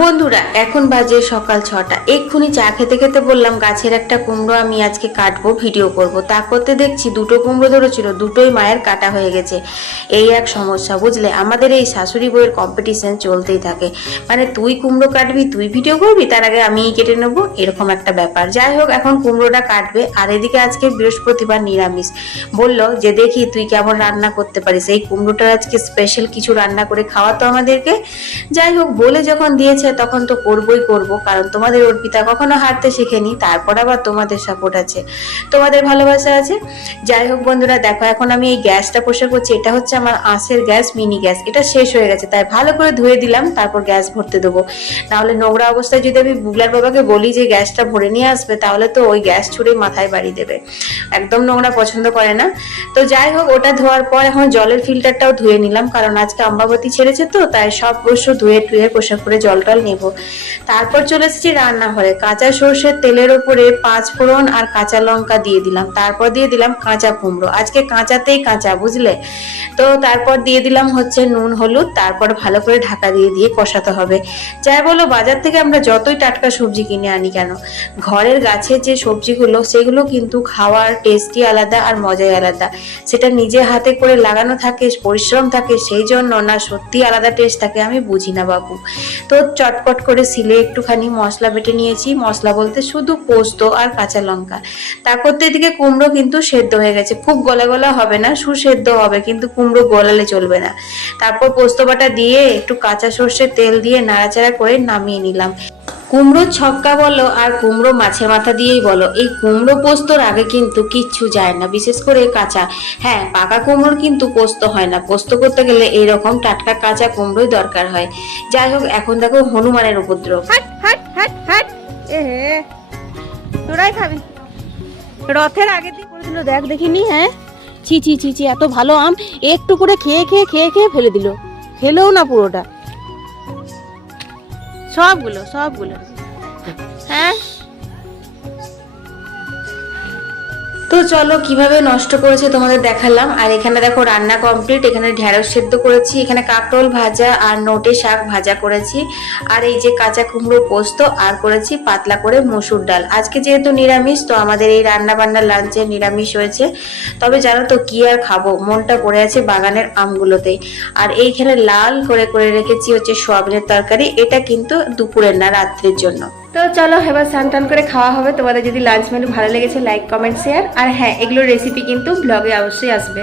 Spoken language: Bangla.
বন্ধুরা এখন বাজে সকাল 6টা। এক্ষুনি চা খেতে খেতে বললাম গাছের একটা কুমড়ো আমি আজকে কাটবো, ভিডিও করব। তা করতে দেখছি দুটো কুমড়ো ধরেছিল, দুটোই মায়ের কাটা হয়ে গেছে। এই এক সমস্যা, বুঝলে? আমাদের এই শাশুড়ি বউয়ের কম্পিটিশন চলতেই থাকে। মানে তুই কুমড়ো কাটবি, তুই ভিডিও করবি, তার আগে আমিই কেটে নেবো, এরকম একটা ব্যাপার। যাই হোক, এখন কুমড়োটা কাটবে। আর এদিকে আজকে বৃহস্পতিবার, নিরামিষ। বললো যে দেখি তুই কেমন রান্না করতে পারিস, এই কুমড়োটার আজকে স্পেশাল কিছু রান্না করে খাওয়াতো আমাদেরকে। যাই হোক, বলে যখন দিয়েছে তখন তো করবই করব, কারণ তোমাদের অর্পিতা কখনো হারতে শেখেনি। তারপর আবার তোমাদের সাপোর্ট আছে, তোমাদের ভালোবাসা আছে। যাই হোক বন্ধুরা, দেখো এখন আমি এই গ্যাসটা পরিষ্কার করছি। এটা হচ্ছে আমার আঁশের গ্যাস, মিনি গ্যাস। এটা শেষ হয়ে গেছে, তাই ভালো করে ধুয়ে দিলাম, তারপর গ্যাস ভরতে দেবো। নাহলে নোংরা অবস্থায় যদি আমি বুগলার বাবাকে বলি যে গ্যাসটা ভরে নিয়ে আসবে, তাহলে তো ওই গ্যাস ছুঁড়ে মাথায় বাড়ি দেবে। একদম নোংরা পছন্দ করে না। তো যাই হোক, ওটা ধোয়ার পর এখন জলের ফিল্টারটাও ধুয়ে নিলাম, কারণ আজকে অম্বাবতী ছেড়েছে তো, তাই সব অবশ্য ধুয়ে টুয়ে পোশাক করে জল টল নেব। তারপর চলে এসেছি রান্নাঘরে। কাঁচা সর্ষের তেলের ওপরে 5 ফোড়ন আর কাঁচা লঙ্কা দিয়ে দিলাম। তারপর দিয়ে দিলাম কাঁচা কুমড়ো, আজকে কাঁচাতেই কাঁচা, বুঝলে? তো তারপর দিয়ে দিলাম হচ্ছে নুন হলুদ। তারপর ভালো করে ঢাকা দিয়ে দিয়ে কষাতে হবে। যাই বলো, বাজার থেকে আমরা যতই টাটকা সবজি কিনে আনি কেন, ঘরের গাছের যে সবজিগুলো, সেগুলো কিন্তু খাওয়ার টেস্টই আলাদা আর মজাই আলাদা। সেটা নিজে হাতে করে লাগানো থাকে, পরিশ্রম থাকে, সেই জন্য না সত্যি আলাদা টেস্ট থাকে। আমি বুঝি না বাবু। তো চটপট করে সিলে একটুখানি মশলা বেটে নিয়েছি। মশলা বলতে শুধু পোস্ত আর কাঁচা লঙ্কা। তারপর তো এদিকে কুমড়ো কিন্তু সেদ্ধ হয়ে গেছে। খুব গলা গলা হবে না, সুসেদ্ধ হবে, কিন্তু কুমড়ো গলালে চলবে না। তারপর পোস্ত বাটা দিয়ে একটু কাঁচা সর্ষের তেল দিয়ে নাড়াচাড়া করে নামিয়ে নিলাম। কুমড়ো ছক্কা বলো আর কুমড়ো মাছের মাথা দিয়েই বলো, এই কুমড়ো পোস্তর আগে কিন্তু কিচ্ছু যায় না, বিশেষ করে কাঁচা। হ্যাঁ, পাকা কুমড়োর কিন্তু পোস্ত হয় না। পোস্ত করতে গেলে এইরকম টাটকা কাঁচা কুমড়োই দরকার হয়। যাই হোক, এখন দেখো হনুমানের উপদ্রব। হাট হাট হাট হাট, এ হে, তোরাই খাবি। রথের আগে দিয়ে করে দিল, দেখ দেখিনি? হ্যাঁ, ছি ছি ছি ছি, এত ভালো আম একটু করে খেয়ে খেয়ে খেয়ে খেয়ে ফেলে দিল। খেলেও না পুরোটা, সবগুলো সবগুলো। হ্যাঁ, তো চলো কিভাবে নষ্ট করেছে তোমাদের দেখালাম। আর এখানে দেখো রান্না কমপ্লিট। এখানে ঢেঁড়স সেদ্ধ করেছি, এখানে কাঁকরোল ভাজা আর নোটে শাক ভাজা করেছি, আর এই যে কাঁচা কুমড়ো পোস্ত, আর করেছি পাতলা করে মসুর ডাল। আজকে যেহেতু নিরামিষ, তো আমাদের এই রান্না বান্না লাঞ্চে নিরামিষ হয়েছে। তবে জানো তো কি আর খাবো, মনটা পড়ে আছে বাগানের আমগুলোতেই। আর এইখানে লাল করে করে রেখেছি হচ্ছে সোয়াবিনের তরকারি। এটা কিন্তু দুপুরের না, রাত্রের জন্য। তো চলো এবার স্নান টান করে খাওয়া হবে। তোমাদের যদি লাঞ্চ মেনু ভালো লেগেছে, লাইক কমেন্ট শেয়ার। আর হ্যাঁ, এগুলোর রেসিপি কিন্তু ব্লগে অবশ্যই আসবে।